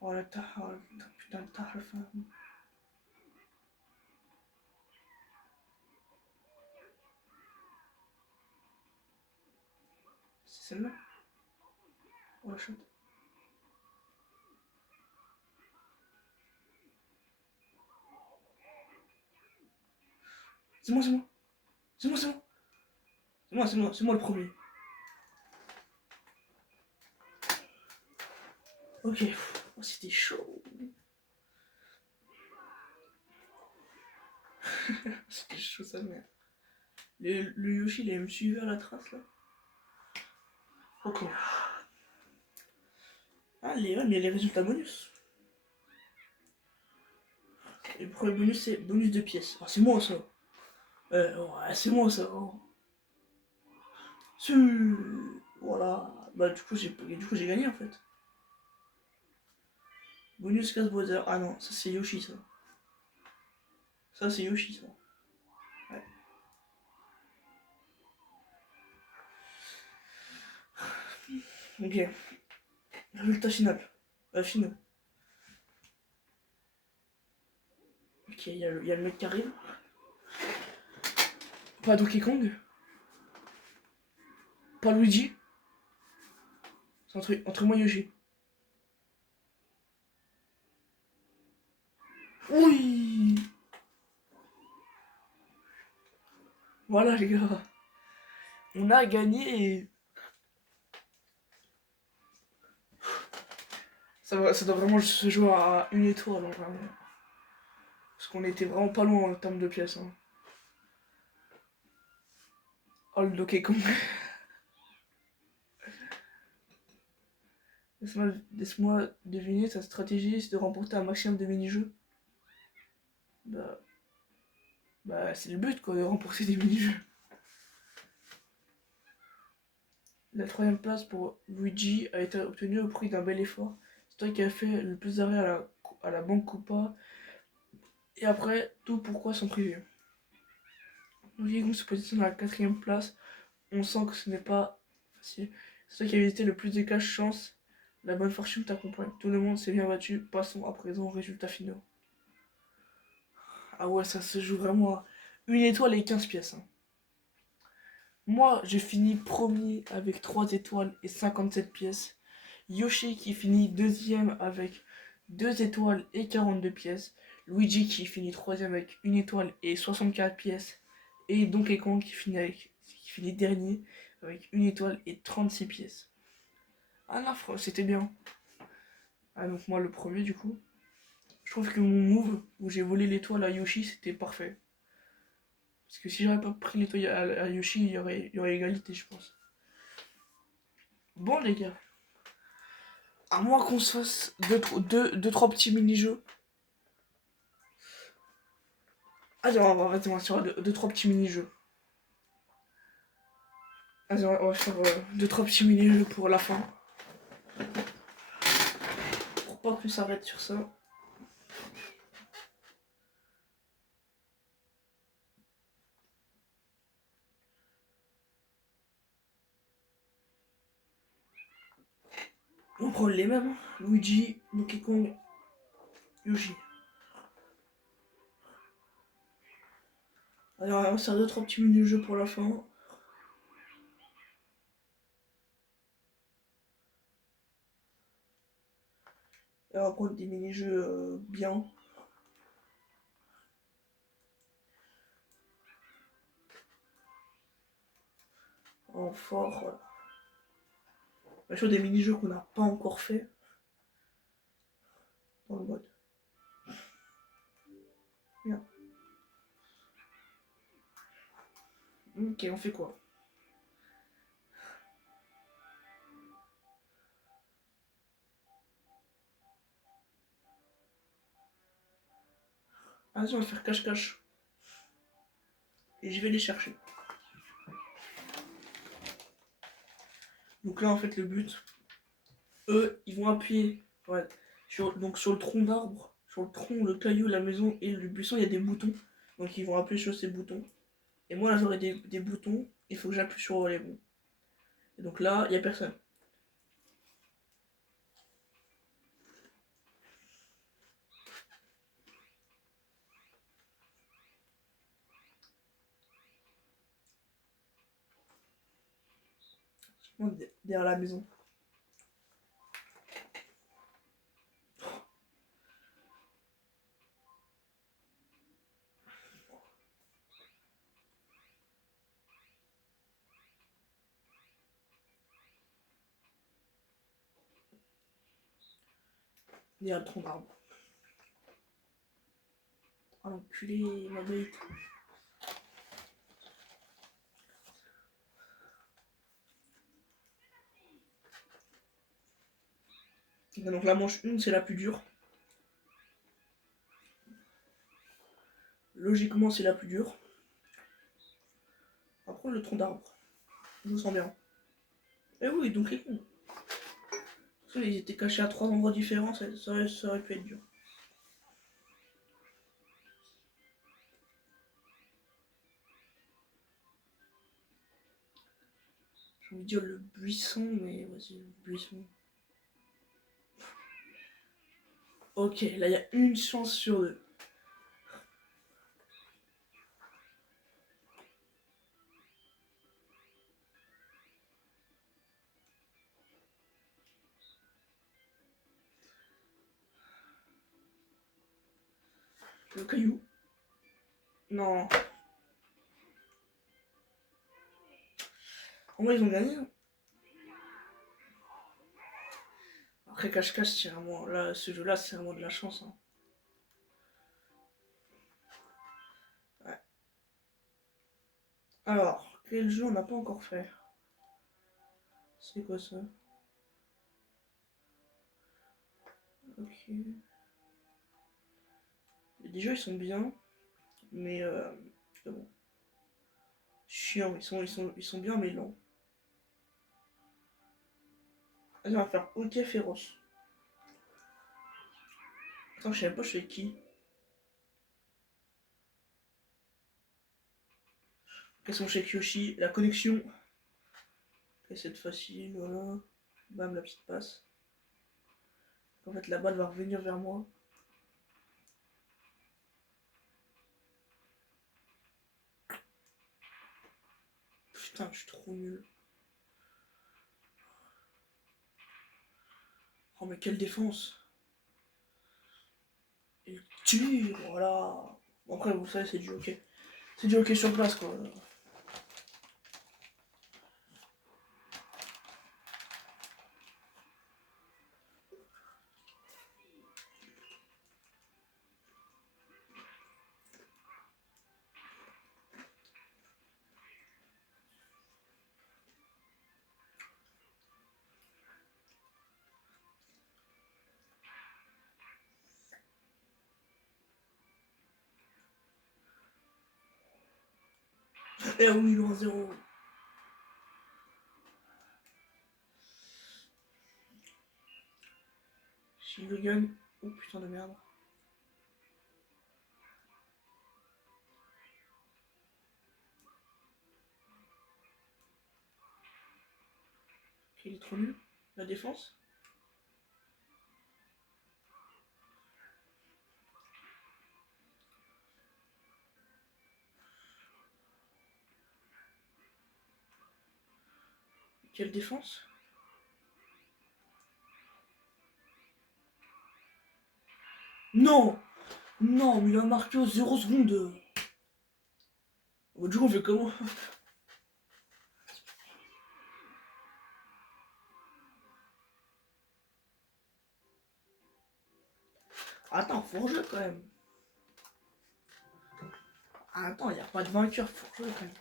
Oh la taha, putain de taha, femme. C'est celle-là? Oh la chatte. C'est moi, c'est moi. C'est moi, c'est moi. C'est moi, c'est moi, c'est moi le premier. Ok. Oh, c'était chaud. C'était chaud, sa mère. Le Yoshi, il a me suivi à la trace, là. Ok. Ah, ouais, mais il y a les résultats bonus. Et le premier bonus, c'est bonus de pièces. Ah, c'est moi, ça. Ouais, c'est moi, ça. Oh. Voilà. Bah, du coup, j'ai gagné, en fait. Bonus casse Bowser. Ah non, ça, c'est Yoshi, ça. Ça, c'est Yoshi, ça. Ouais. Ok. Résultat final. Final. Ok, il y a le mec qui arrive. Pas Donkey Kong. Pas Luigi. C'est entre moi et Yoshi. Oui. Voilà, les gars. On a gagné. Ça doit vraiment se jouer à une étoile, hein, vraiment. Parce Parce qu'on était vraiment pas loin en termes de pièces. Hein. Oh le Donkey Kong. Laisse-moi deviner, sa stratégie c'est de remporter un maximum de mini-jeux. Bah, c'est le but quoi, de remporter des mini-jeux. La troisième place pour Luigi a été obtenue au prix d'un bel effort. C'est toi qui as fait le plus d'arrêts à la Banque Coupa. Et après, tout pourquoi s'en priver. Donkey Kong se positionne à la quatrième place. On sent que ce n'est pas facile. C'est toi qui as évité le plus de cash chance. La bonne fortune t'accompagne. Tout le monde s'est bien battu. Passons à présent aux résultats finaux. Ah ouais, ça se joue vraiment à 1 étoile et 15 pièces. Hein. Moi, j'ai fini premier avec 3 étoiles et 57 pièces. Yoshi qui finit deuxième avec 2 étoiles et 42 pièces. Luigi qui finit troisième avec 1 étoile et 64 pièces. Et Donkey Kong qui finit dernier avec 1 étoile et 36 pièces. Ah non, c'était bien. Ah donc moi le premier du coup. Je trouve que mon move où j'ai volé l'étoile à Yoshi c'était parfait. Parce que si j'aurais pas pris l'étoile à Yoshi, il y aurait égalité je pense. Bon les gars. À moins qu'on se fasse 2-3 petits mini-jeux. Vas-y, on va faire 2-3 petits mini-jeux. Vas-y, on va faire 2-3 petits mini-jeux pour la fin. Pour pas qu'on s'arrête sur ça. On prend les mêmes. Luigi, Donkey Kong, Yoshi. Alors, on va faire 2-3 petits mini-jeux pour la fin. Et on va prendre des mini-jeux bien. En fort. Voilà. On va faire des mini-jeux qu'on n'a pas encore fait. Dans le mode. Bien. Ok, on fait quoi? Vas-y, on va faire cache-cache. Et je vais les chercher. Donc là, en fait, le but, eux, ils vont appuyer sur le tronc d'arbre, sur le tronc, le caillou, la maison et le buisson, il y a des boutons. Donc ils vont appuyer sur ces boutons. Et moi, là, j'aurai des boutons, il faut que j'appuie sur les bons. Et donc là, il n'y a personne. Derrière la maison. Derrière le tronc d'arbre. Ah l'enculé, ma bête. Donc la manche 1, c'est la plus dure. Logiquement, c'est la plus dure. Après, le tronc d'arbre. Je me sens bien. Eh oui, donc les cons. Ils étaient cachés à 3 endroits différents, ça aurait pu être dur. J'ai envie de dire le buisson, mais vas-y, le buisson. Ok, là il y a une chance sur deux. Le caillou. Non. En vrai, ils ont gagné. Hein. Après, cache-cache, c'est vraiment. Là, ce jeu-là, c'est vraiment de la chance. Hein. Alors, quel jeu on n'a pas encore fait? C'est quoi ça? Ok. Les jeux ils sont bien, mais c'est bon. Chiant, ils sont bien mais lents. Vas-y, on va faire OK féroce. Attends, je sais pas je fais qui. Quels sont chez Kyoshi? La connexion. Ok, c'est facile, voilà. Bam, la petite passe. En fait, la balle va revenir vers moi. Putain, je suis trop nul. Oh, mais quelle défense! Il tire, voilà. Bon, après, vous savez, c'est du hockey. C'est du hockey sur place, quoi. Et oui, il est 1-0. S'il le gagne. Oh putain de merde. Ok, il est trop nul. La défense. Quelle défense? Non! Non, mais il a marqué aux 0 secondes. Du coup, on fait comment? Attends, faut rejouer quand même. Attends, y a pas de vainqueur, faut rejouer quand même.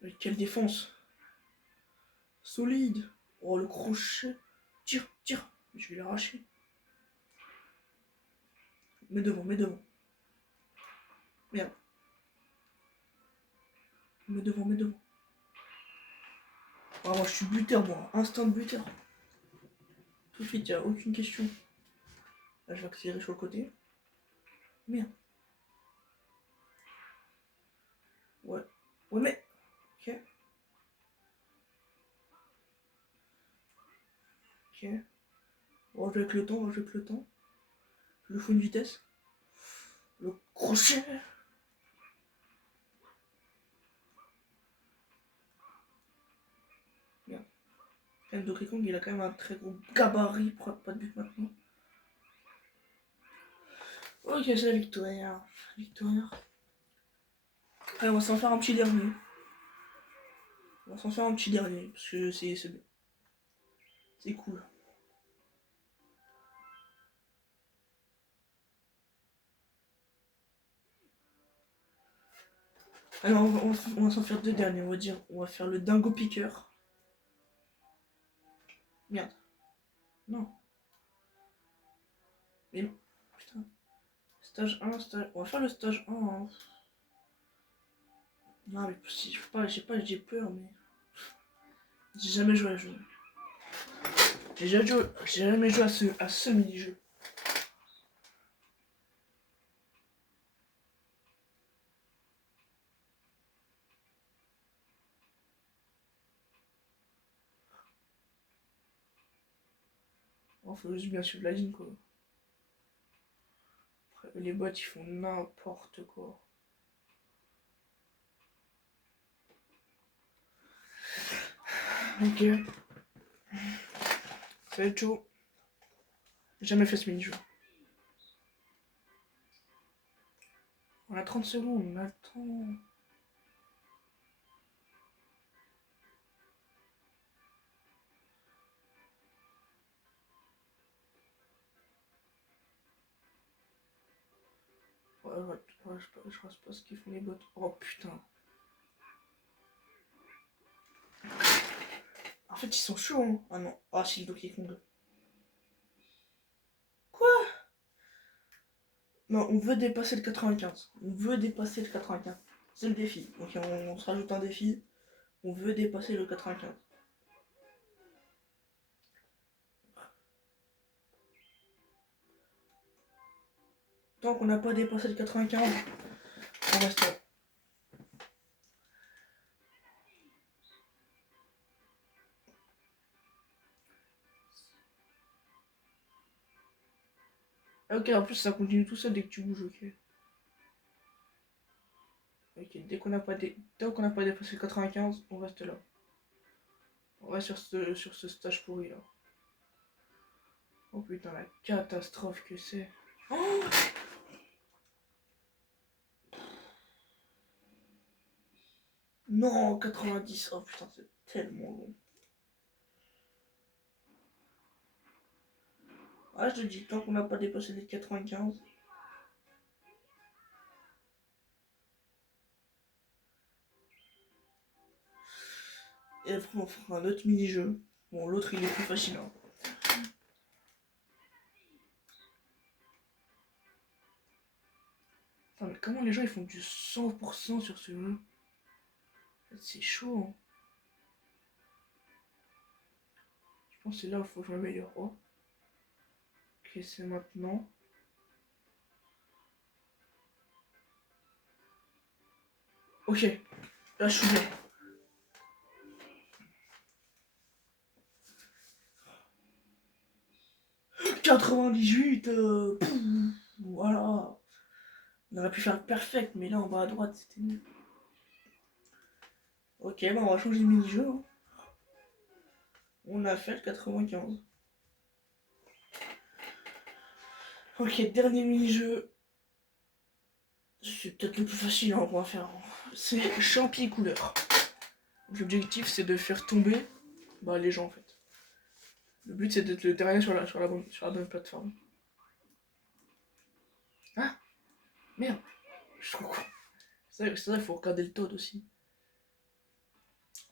Mais quelle défense! Solide! Oh, le crochet! Tire, tire! Je vais l'arracher. Mets devant, mets devant. Merde. Mets devant, mets devant. Ah, moi, je suis buteur, moi. Instant buteur. Tout de suite, y'a aucune question. Là, je vais accélérer sur le côté. Merde. Ouais. Ouais, mais. Ok. Ok. On va jouer avec le temps, on va jouer avec le temps. Je lui fous une vitesse. Le crochet! Merde. Quand même, Donkey Kong, il a quand même un très gros gabarit pour pas de but maintenant. Ok, c'est la victoire. Victoire. Allez, on va s'en faire un petit dernier. On va s'en faire un petit dernier, parce que c'est cool. Alors, on va s'en faire deux derniers, on va dire. On va faire le dingo piqueur. Merde. Non. Mais non. Putain. Stage 1, stage... On va faire le stage 1. Hein. Non, mais si, je sais pas, j'ai peur, mais... J'ai jamais joué à ce jeu. J'ai jamais joué à ce mini-jeu. Il faut juste bien suivre la ligne, quoi. Après, les bots, ils font n'importe quoi. Ok. Ça va être chaud. J'ai jamais fait ce mini-jeu. On a 30 secondes, on a le temps. je rase pas ce qu'ils font les bots. Oh putain. En fait, ils sont chauds, hein. Ah non. Ah si, le Donkey Kong. Quoi? Non, on veut dépasser le 95. On veut dépasser le 95. C'est le défi. Donc on se rajoute un défi. On veut dépasser le 95. Tant qu'on n'a pas dépassé le 95, on reste là. Ok, en plus ça continue tout seul dès que tu bouges, ok. Ok, tant qu'on n'a pas dépassé le 95, on reste là. On reste sur ce stage pourri là. Oh putain, la catastrophe que c'est. Oh non, 90, oh putain, c'est tellement long. Ah, je te dis, tant qu'on n'a pas dépassé les 95. Et après, on fera un autre mini-jeu. Bon, l'autre, il est plus facile. Hein. Attends, mais comment les gens ils font du 100% sur ce jeu? C'est chaud. Hein. Je pense que c'est là où il faut que je m'améliore. Oh. Ok, c'est maintenant. Ok, là je suis bien. 98, voilà. On aurait pu faire le perfect, mais là en bas à droite, c'était nul. Ok, bah on va changer de mini-jeu. Hein. On a fait le 95. Ok, dernier mini-jeu. C'est peut-être le plus facile hein, qu'on va faire. C'est champi couleur. L'objectif c'est de faire tomber les gens en fait. Le but c'est d'être le dernier sur la bonne plateforme. Ah merde, je suis trop con. C'est ça, il faut regarder le Toad aussi.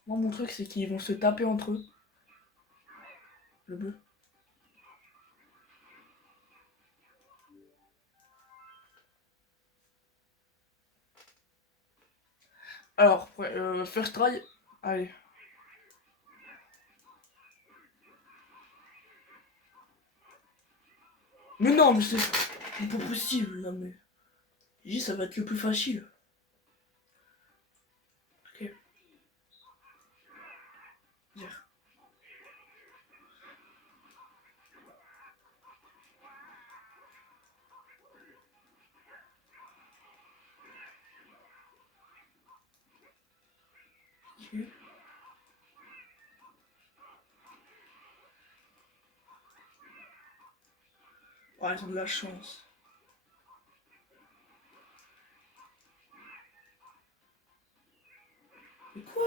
Moi mon truc c'est qu'ils vont se taper entre eux. Le bleu. Alors, ouais, first try. Allez. Mais non, mais c'est pas possible là, mais. J'ai dit ça va être le plus facile. Ok. Dire. Ok. Oh, ils ont de la chance. Mais quoi?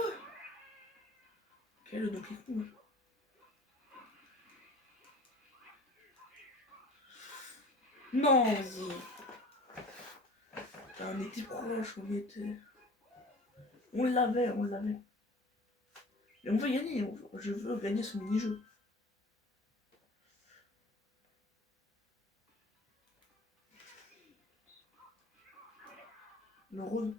Ok, le Donkey Kong. Non, vas-y. On était proche, on était. On l'avait, on l'avait. Et on veut gagner, je veux gagner ce mini-jeu. Heureux.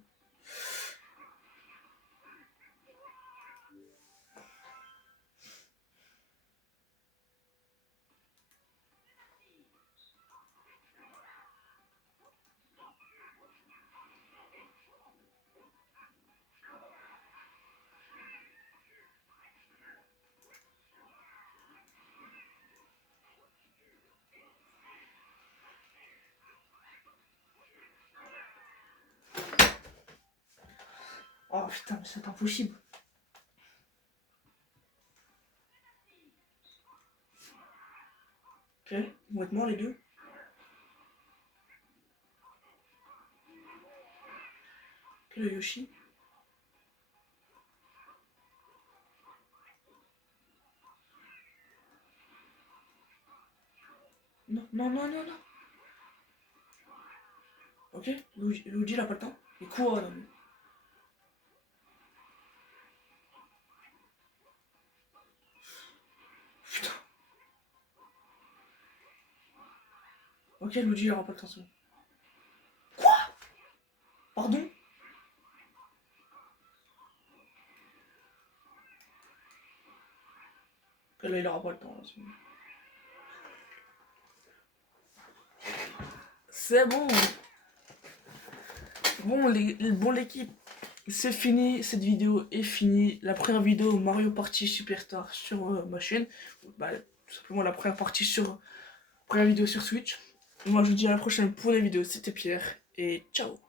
Oh putain, mais c'est impossible. Ok, ils vont être morts les deux. Ok, le Yoshi. Non, non, non, non, non. Ok, Luigi il a pas le temps. Et quoi là mais... Putain. Ok, Luigi il aura pas le temps, c'est bon. Quoi? Pardon? Ok, là il aura pas le temps, là, c'est bon. C'est bon. Bon l'équipe, c'est fini, cette vidéo est finie. La première vidéo Mario Party Superstar sur ma chaîne. Bah, tout simplement la première partie sur première vidéo sur Switch. Moi je vous dis à la prochaine pour les vidéos, c'était Pierre et ciao.